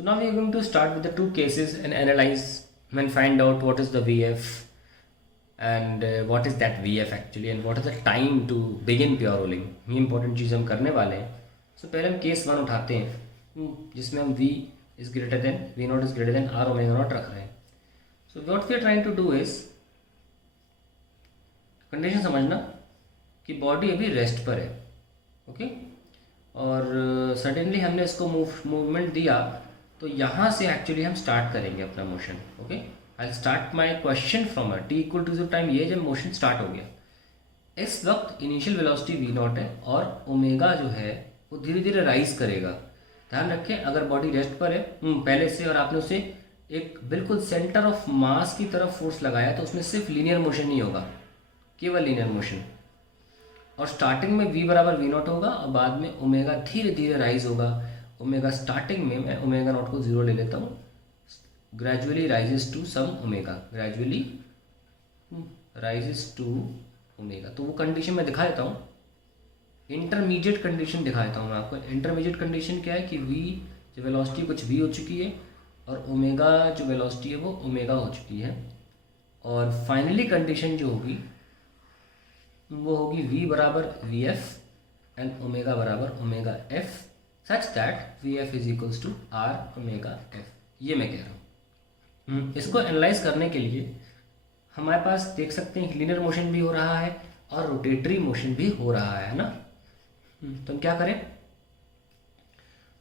So now we are going to start with the two cases and analyze and find out what is the VF and what is that VF actually and what is the time to begin pure rolling. ये important चीज़ हम करने वाले हैं. So पहले हम case one उठाते हैं जिसमें हम V is greater than V not is greater than R omega naught रख रहे हैं. So what we are trying to do is condition समझना कि बॉडी अभी रेस्ट पर है, ओके और सडनली हमने इसको मूवमेंट दिया तो यहाँ से एक्चुअली हम स्टार्ट करेंगे अपना motion. Okay I start my question from t equal to 0 time. ये जब मोशन स्टार्ट हो गया इस वक्त इनिशियल वेलोसिटी v नॉट है और ओमेगा जो है वो धीरे धीरे राइज करेगा. ध्यान रखें अगर बॉडी रेस्ट पर है पहले से और आपने उसे एक बिल्कुल सेंटर ऑफ मास की तरफ फोर्स लगाया तो उसमें सिर्फ लीनियर मोशन नहीं होगा, केवल लीनियर मोशन. और स्टार्टिंग में v बराबर v नॉट होगा और बाद में ओमेगा धीरे धीरे राइज होगा. ओमेगा स्टार्टिंग में मैं ओमेगा नॉट को 0 ले लेता हूँ. Gradually rises to some omega, gradually rises to omega. तो वो कंडीशन मैं दिखा देता हूँ, इंटरमीडिएट कंडीशन दिखा देता हूँ मैं आपको. इंटरमीडिएट कंडीशन क्या है कि v जो वेलोसिटी कुछ v हो चुकी है और ओमेगा जो वेलोसिटी है वो ओमेगा हो चुकी है. और फाइनली कंडीशन जो होगी वो होगी v बराबर वी एफ एंड ओमेगा बराबर omega F such that V F is equals to R omega F. ये मैं कह रहा हूँ. इसको एनालाइज करने के लिए हमारे पास देख सकते हैं लीनियर मोशन भी हो रहा है और रोटेटरी मोशन भी हो रहा है ना. तो हम क्या करें,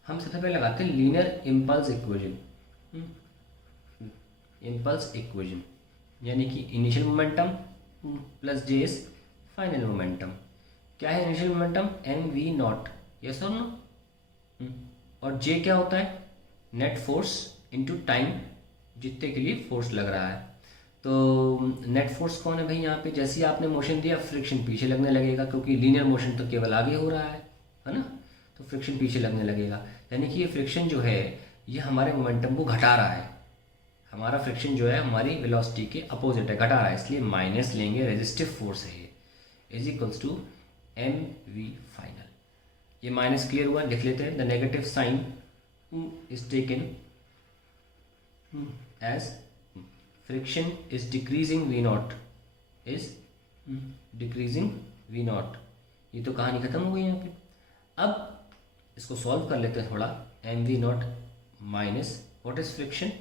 हम सबसे पहले लगाते हैं linear impulse equation. Impulse equation यानी कि initial momentum plus J is final momentum. क्या है initial momentum N V nought, yes और नो. और जे क्या होता है नेट फोर्स इनटू टाइम जितने के लिए फोर्स लग रहा है. तो नेट फोर्स कौन है भाई यहाँ पे, जैसे ही आपने मोशन दिया फ्रिक्शन पीछे लगने लगेगा क्योंकि लीनियर मोशन तो केवल आगे हो रहा है ना. तो फ्रिक्शन पीछे लगने लगेगा यानी कि ये फ्रिक्शन जो है ये हमारे मोमेंटम को घटा रहा है. हमारा फ्रिक्शन जो है हमारी वेलोसिटी के अपोजिट है, घटा रहा है, इसलिए माइनस लेंगे. रेजिस्टिव फोर्स है ये is equals to M V final. ये माइनस क्लियर हुआ, लिख लेते हैं. The negative sign is taken as friction is decreasing V not, is decreasing V nought. ये तो कहानी खत्म हो गई यहाँ पे. अब इसको सॉल्व कर लेते हैं थोड़ा. M V not minus what is friction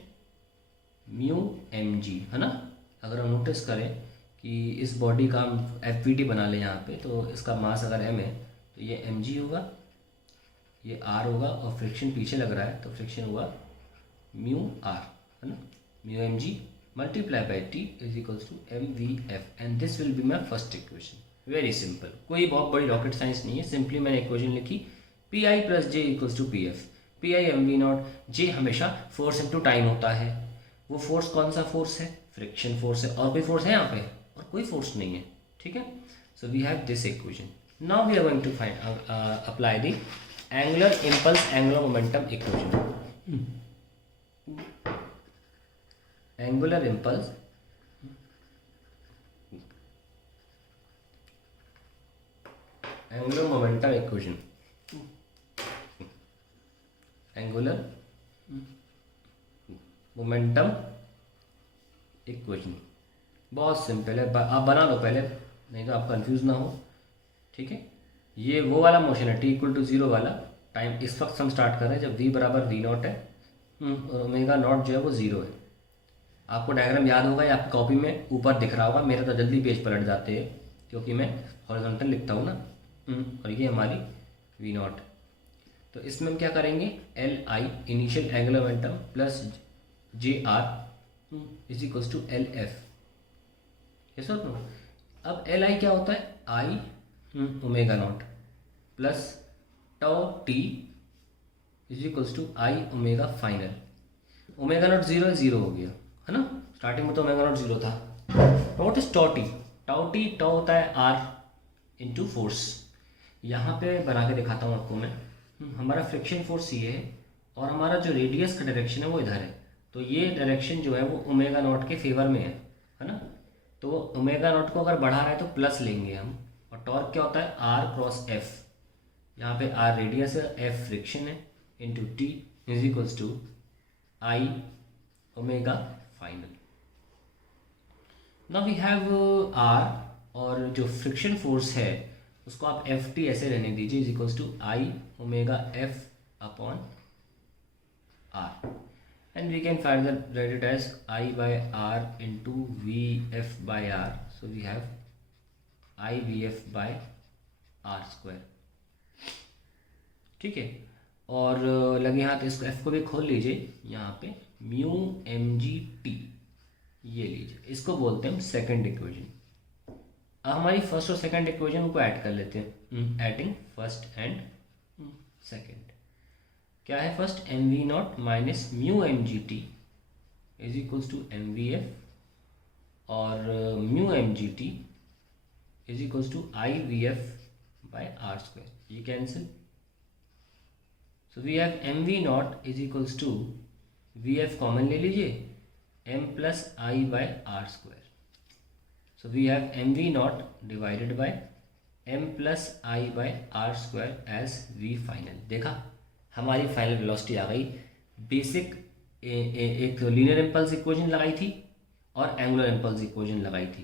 mu M G, है ना. अगर हम नोटिस करें कि इस बॉडी का हम एफ वी डी बना लें यहाँ पे, तो इसका मास अगर एम है तो ये एम जी होगा, ये आर होगा और फ्रिक्शन पीछे लग रहा है तो फ्रिक्शन होगा म्यू आर, है ना. Mu M G multiply by T is equals to M V F and this will be my first equation. Very simple, कोई बहुत बड़ी रॉकेट साइंस नहीं है. सिंपली मैंने इक्वेशन लिखी P I plus J equals to P F. P I M V not, J हमेशा force into time होता है. वो फोर्स कौन सा फोर्स है, फ्रिक्शन फोर्स है. और कोई फोर्स है यहाँ पे और कोई फोर्स नहीं है, ठीक है. So we have this equation. Now we are going to find apply the angular impulse angular momentum equation. Angular impulse angular momentum equation. Angular momentum equation बहुत सिंपल है. आप बना लो पहले, नहीं तो आप कंफ्यूज ना हो, ठीक है. ये वो वाला मोशन है t इक्वल टू 0 वाला. टाइम इस वक्त हम स्टार्ट कर रहे हैं जब v बराबर v नॉट है और ओमेगा नॉट जो है वो 0 है. आपको डायग्राम याद होगा या आपकी कॉपी में ऊपर दिख रहा होगा. मेरे तो जल्दी पेज पलट जाते हैं क्योंकि मैं हॉरिजॉन्टल लिखता हूँ ना. और ये हमारी v नॉट. तो इसमें हम क्या करेंगे, L I initial angular momentum plus J R is equals to L F. Yes और नो. अब एल आई क्या होता है, I omega not plus tau T is equals to I omega final. Omega not 0 हो गया, है ना. Starting में तो ओमेगा नॉट 0 था. What is tau T, tau T tau होता है आर इंटू फोर्स. यहाँ पे बना के दिखाता हूँ आपको मैं. हमारा फ्रिक्शन फोर्स ये है और हमारा जो रेडियस का डायरेक्शन है वो इधर है. तो ये डायरेक्शन जो है वो ओमेगा नॉट के फेवर में है ना. तो ओमेगा नॉट को अगर बढ़ा रहा है तो प्लस लेंगे हम. और टॉर्क क्या होता है आर क्रॉस एफ. यहाँ पे आर रेडियस है, एफ फ्रिक्शन है, into T is equals to I omega final. Now we have R, और जो फ्रिक्शन फोर्स है उसको आप एफ टी ऐसे रहने दीजिए, is equals to I omega F upon R, and we can further write it as I by R into VF by R. So we have I VF by R square, ठीक है। और लगे हाथ इसको F को भी खोल लीजिए, यहाँ पे म्यू एम जी टी ये लीजिए, इसको बोलते हैं हम सेकंड इक्वेशन। अब हमारी फर्स्ट और सेकंड इक्वेशन को ऐड कर लेते हैं, एडिंग फर्स्ट एंड सेकंड। क्या है first, M V not minus mu M G T is equals to M V F, और mu M G T is equals to I V F by R square, ये cancel. So we have M V not is equals to V F common ले लीजिए, M plus I by R square. So we have M V not divided by M plus I by R square as we final. देखा हमारी final velocity आ गई। Basic एक linear impulse equation लगाई थी और angular impulse equation लगाई थी।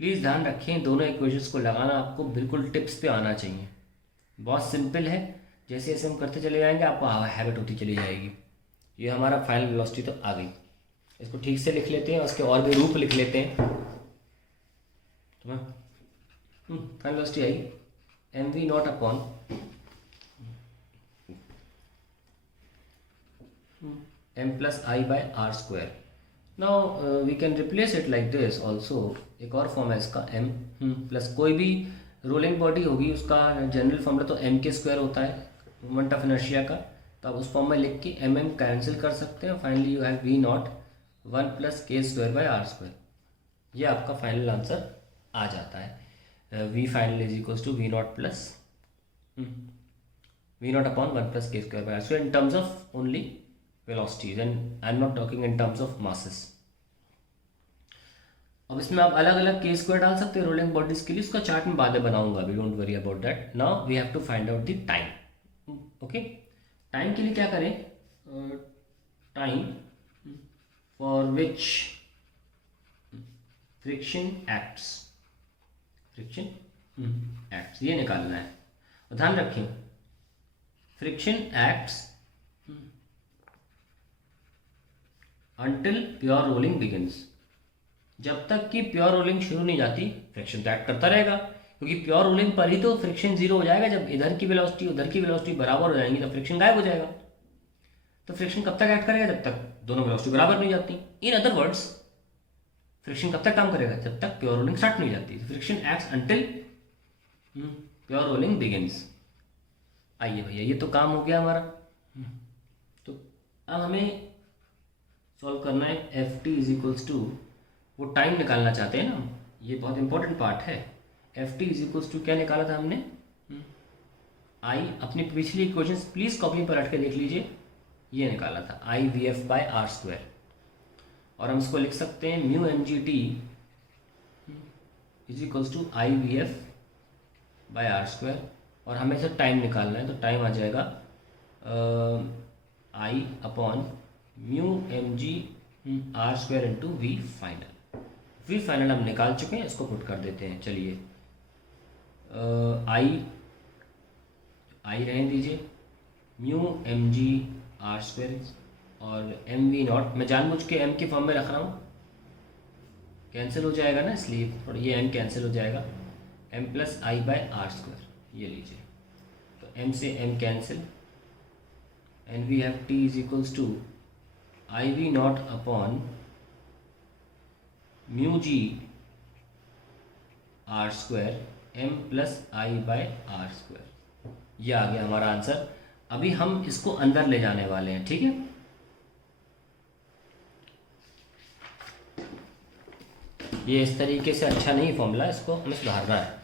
Please ध्यान रखें, दोनों इक्वेशंस को लगाना आपको बिल्कुल टिप्स पे आना चाहिए। बहुत सिंपल है, जैसे जैसे हम करते चले जाएंगे आपको हैबिट होती चली जाएगी। ये हमारा फाइनल वेलोसिटी तो आ गई। इसको ठीक से लिख लेते हैं, उसके और भी रूप लिख लेते हैं। तो final velocity I M V not upon m plus I by r square. Now we can replace it like this also. एक और फॉर्म है इसका m प्लस कोई भी रोलिंग बॉडी होगी उसका जनरल फॉर्मूला तो m के स्क्वायर होता है मोमेंट ऑफ इनर्शिया का, तो आप उस फॉर्म में लिख के m कैंसिल कर सकते हैं। Finally you have v not 1 plus K square by R square. ये आपका फाइनल आंसर आ जाता है। v final is equals to v not plus v not upon 1 plus K square by R square in terms of only velocities and I'm not talking in terms of masses. अब इसमें आप अलग अलग के square डाल सकते हैं rolling bodies के लिए, उसका चार्ट में बाद में बनाऊंगा, we don't worry about that. Now we have to find out the time. Okay, time के लिए क्या करें, time for which friction acts ये निकालना है। और ध्यान रखें friction acts until pure rolling begins. जब तक कि प्योर रोलिंग शुरू नहीं जाती फ्रिक्शन तो एक्ट करता रहेगा, क्योंकि प्योर रोलिंग पर ही तो फ्रिक्शन जीरो हो जाएगा। जब इधर की वेलोसिटी उधर की वेलोसिटी बराबर हो जाएंगी तो फ्रिक्शन गायब हो जाएगा। तो फ्रिक्शन कब तक एक्ट करेगा, जब तक दोनों वेलोसिटी बराबर नहीं जाती। इन अदर वर्ड्स फ्रिक्शन कब तक काम करेगा, जब तक प्योर रोलिंग स्टार्ट नहीं जाती। Friction acts until pure rolling begins. आइए भैया, ये तो काम हो गया हमारा। तो अब हमें सॉल्व करना है F T is equals to, वो टाइम निकालना चाहते हैं ना, ये बहुत इंपॉर्टेंट पार्ट है। F T is equals to क्या निकाला था हमने, आई, अपनी पिछली इक्वेशन प्लीज कॉपी पर रट के देख लीजिए, ये निकाला था I V F by R square. और हम इसको लिख सकते हैं mu M G T is equals to I V F by R square. और हमें से टाइम निकालना है, तो टाइम आ जाएगा I upon mu M G R square into V final. V final हम निकाल चुके हैं, इसको पुट कर देते हैं। चलिए आई रहने दीजिए, mu M G R square और एम वी नॉट, मैं जानबूझ के एम के फॉर्म में रख रहा हूँ, कैंसिल हो जाएगा ना, इसलिए और ये एम कैंसिल हो जाएगा, M plus I by R square ये लीजिए। तो एम से M cancel and we have T is equals to I V not upon mu G R square M plus I by R square. ये आ गया हमारा आंसर। अभी हम इसको अंदर ले जाने वाले हैं, ठीक है। ये इस तरीके से अच्छा नहीं फॉर्मूला, इसको हमें सुधारना है।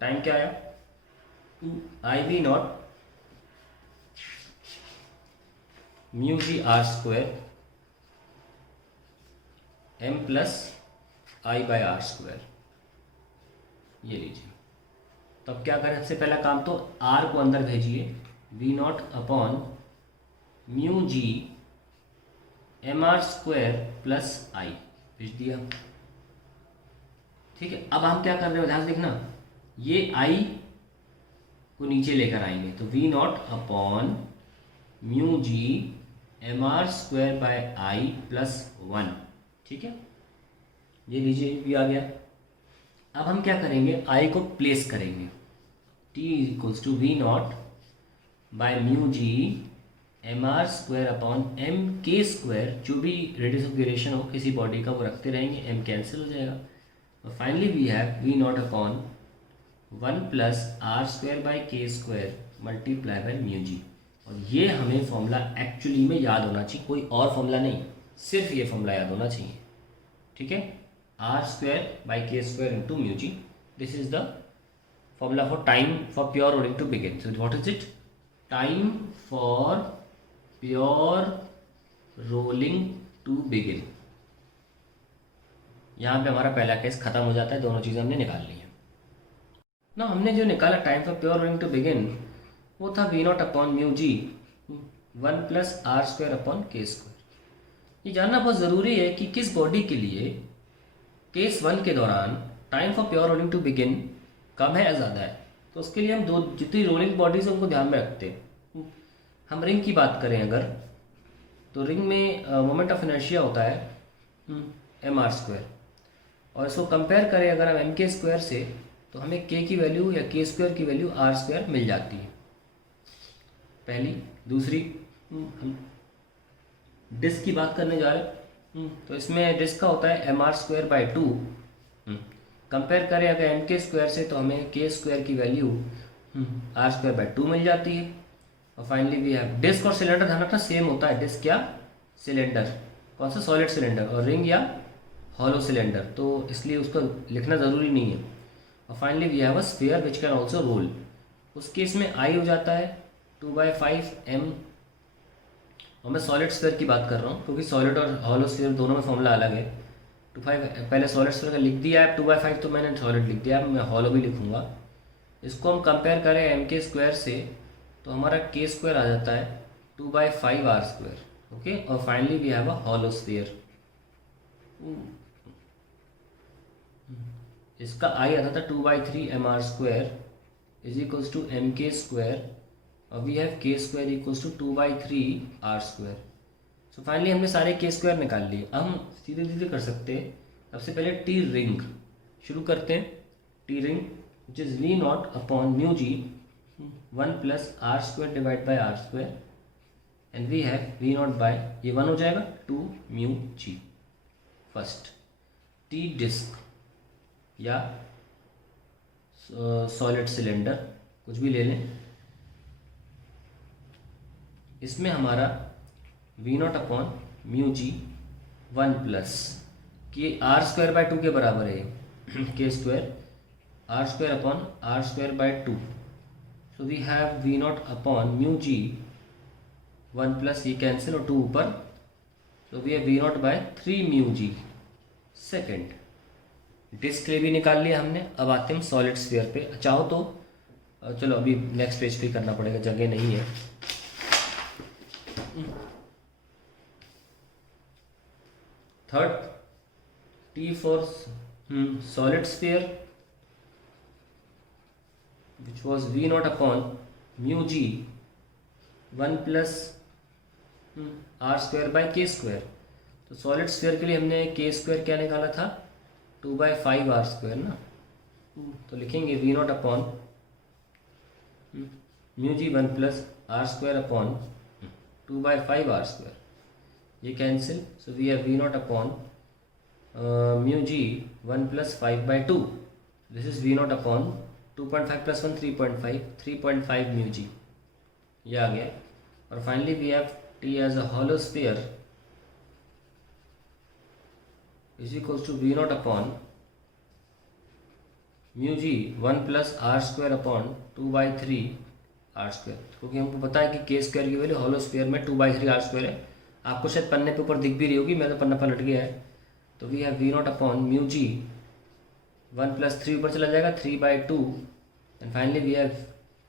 टाइम क्या आया, I V naught mu G R square M plus I by R square ये लीजिए। तो अब क्या करें, सबसे पहला काम तो आर को अंदर भेजिए, V not upon mu ji M R square plus I भेज दिया। ठीक है, अब हम क्या कर रहे हो ध्यान से देखना, ये आई को नीचे लेकर आएंगे तो V not upon mu ji M R square by I plus 1। ठीक है, ये लीजिए भी आ गया। अब हम क्या करेंगे, आई को प्लेस करेंगे, T is equals to V nought by mu ji M R square upon M K square, जो भी रेडियस ऑफ गिरेशन हो किसी बॉडी का वो रखते रहेंगे, एम कैंसिल हो जाएगा और finally we have V not upon 1 plus R square by K square multiply by mu g. और ये हमें फॉर्मूला एक्चुअली में याद होना चाहिए, कोई और फॉर्मूला नहीं, सिर्फ ये फॉर्मूला याद होना चाहिए। ठीक है, R square by K square into mu g, this is the formula for time for pure rolling to begin. So what is it, time for pure rolling to begin. यहाँ पे हमारा पहला केस खत्म हो जाता है, दोनों चीज़ें हमने निकाल ली है ना। हमने जो निकाला time for pure rolling to begin वो था V not upon mu ji 1 plus R square upon K square. ये जानना बहुत ज़रूरी है कि किस बॉडी के लिए केस 1 के दौरान time for pure rolling to begin कम है या ज़्यादा है। तो उसके लिए हम दो जितनी रोलिंग बॉडीज है उनको ध्यान में रखते हैं। हम रिंग की बात करें अगर, तो रिंग में मोमेंट ऑफ इनर्शिया होता है एम आर स्क्वायर, और इसको कंपेयर करें अगर हम एम के स्क्वायर से तो हमें के की वैल्यू या के स्क्वायर की वैल्यू आर स्क्वायर मिल जाती है पहली। दूसरी, हम डिस्क की बात करने जा रहे हैं, तो इसमें डिस्क का होता है M R square by 2। Compare करें अगर एम के स्क्वायर से तो हमें के स्क्वायर की वैल्यू आर स्क्वायर बाई 2 मिल जाती है। और फाइनली वी हैव डिस्क और सिलेंडर, ध्यान रखना सेम होता है, डिस्क या सिलेंडर, कौन सा सॉलिड सिलेंडर, और रिंग या हॉलो सिलेंडर, तो इसलिए उसको लिखना ज़रूरी नहीं है। और finally we have a sphere which can also roll. उस केस में आई हो जाता है 2/5 m, और मैं सॉलिड स्फीयर की बात कर रहा हूँ क्योंकि सॉलिड और हॉलो स्फीयर दोनों में फॉर्मूला अलग है। 2/5 पहले सॉलिड स्फीयर का लिख दिया है 2/5, तो मैंने सॉलिड लिख दिया, मैं हॉलो भी लिखूँगा। इसको हम कंपेयर करें एम के स्क्वायर से तो हमारा के स्क्वायर आ जाता है 2/5 आर स्क्वायर। ओके, और finally we have a hollow sphere. इसका आई आता था 2/3 M R square is equals to M K square, और we have K square equals to 2/3 R square. So finally हमने सारे के स्क्वायर निकाल लिए। अब हम सीधे सीधे कर सकते हैं। सबसे पहले टी रिंग शुरू करते हैं। T ring which is V not upon mu ji 1 plus R square divide by R square, and we have V nought by, ये 1 हो जाएगा, 2 mu g. First T disc या सॉलिड सिलेंडर कुछ भी ले लें, इसमें हमारा V not upon mu ji 1 plus K R square by 2 के बराबर है K square R square upon R square by 2। So we have V not upon mu ji 1 plus, ये कैंसिल और 2 ऊपर, तो we have V nought by 3 mu g. Second disc के लिए भी निकाल लिया हमने। अब आते हैं सॉलिड स्फीयर पे। चाहो तो चलो अभी नेक्स्ट पेज पे करना पड़ेगा, जगह नहीं है। Third T for solid sphere which was V not upon mu ji 1 plus R square by K square. तो सॉलिड स्फीयर के लिए हमने के स्क्वायर क्या निकाला था 2/5 आर स्क्वायर ना, तो लिखेंगे V not upon mu ji 1 plus R square upon 2/5 R square, ये cancel. So we have V not upon mu ji 1 plus 5/2, this is V not upon 2.5 plus 1 3.5 mu G, ये आ गया। और finally we have T as a hollow sphere is equals to v naught upon mu ji 1 plus R square upon 2/3 R square, क्योंकि हमको पता है कि के स्क्वायर की वैल्यू हॉलो स्क्वायर में 2/3 आर स्क्वायर है। आपको शायद पन्ने पे ऊपर दिख भी रही होगी, मैं तो पन्ना पलट गया है। तो we have V not upon mu ji 1 plus 3 ऊपर चला जाएगा 3/2 and finally we have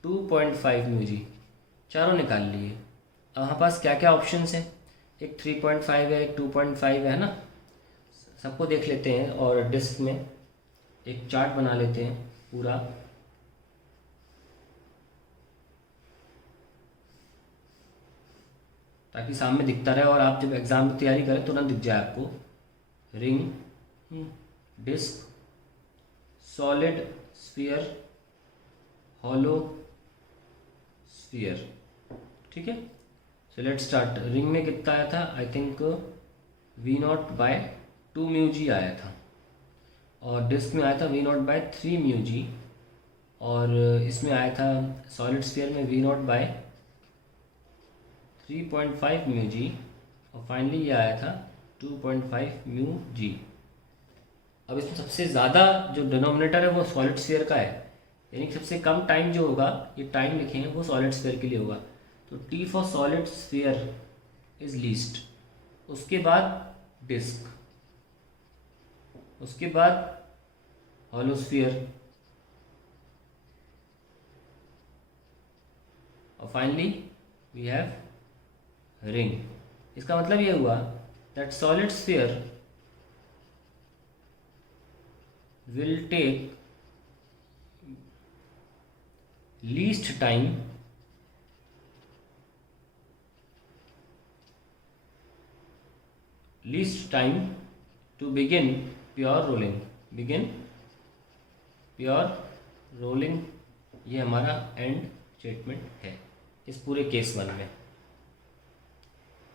2.5 mu G, चारों निकाल लिए। अब हमारे पास क्या क्या ऑप्शंस हैं, एक 3.5 है, एक 2.5 है ना, सबको देख लेते हैं और डिस्क में एक चार्ट बना लेते हैं पूरा। ताकि सामने दिखता रहे और आप जब एग्ज़ाम की तैयारी करें तुरंत दिख जाए आपको। Ring, disc, solid sphere, hollow sphere, ठीक है। So let's start. रिंग में कितना आया था, I think V0/2 mu G आया था, और डिस्क में आया था V0/3 म्यू जी, और इसमें आया था सॉलिड स्फीयर में V0/3.5 म्यू जी, और फाइनली ये आया था 2.5 म्यू जी। अब इसमें सबसे ज़्यादा जो डिनोमिनेटर है वो सॉलिड स्फीयर का है, यानी कि सबसे कम टाइम जो होगा, ये टाइम लिखे हैं, वो सॉलिड स्फीयर के लिए होगा। तो T for solid sphere is least, उसके बाद डिस्क, उसके बाद हॉलो स्फीयर, और फाइनली वी हैव रिंग। इसका मतलब ये हुआ that solid sphere will take least time to begin pure rolling, ये हमारा एंड स्टेटमेंट है इस पूरे केस 1 में।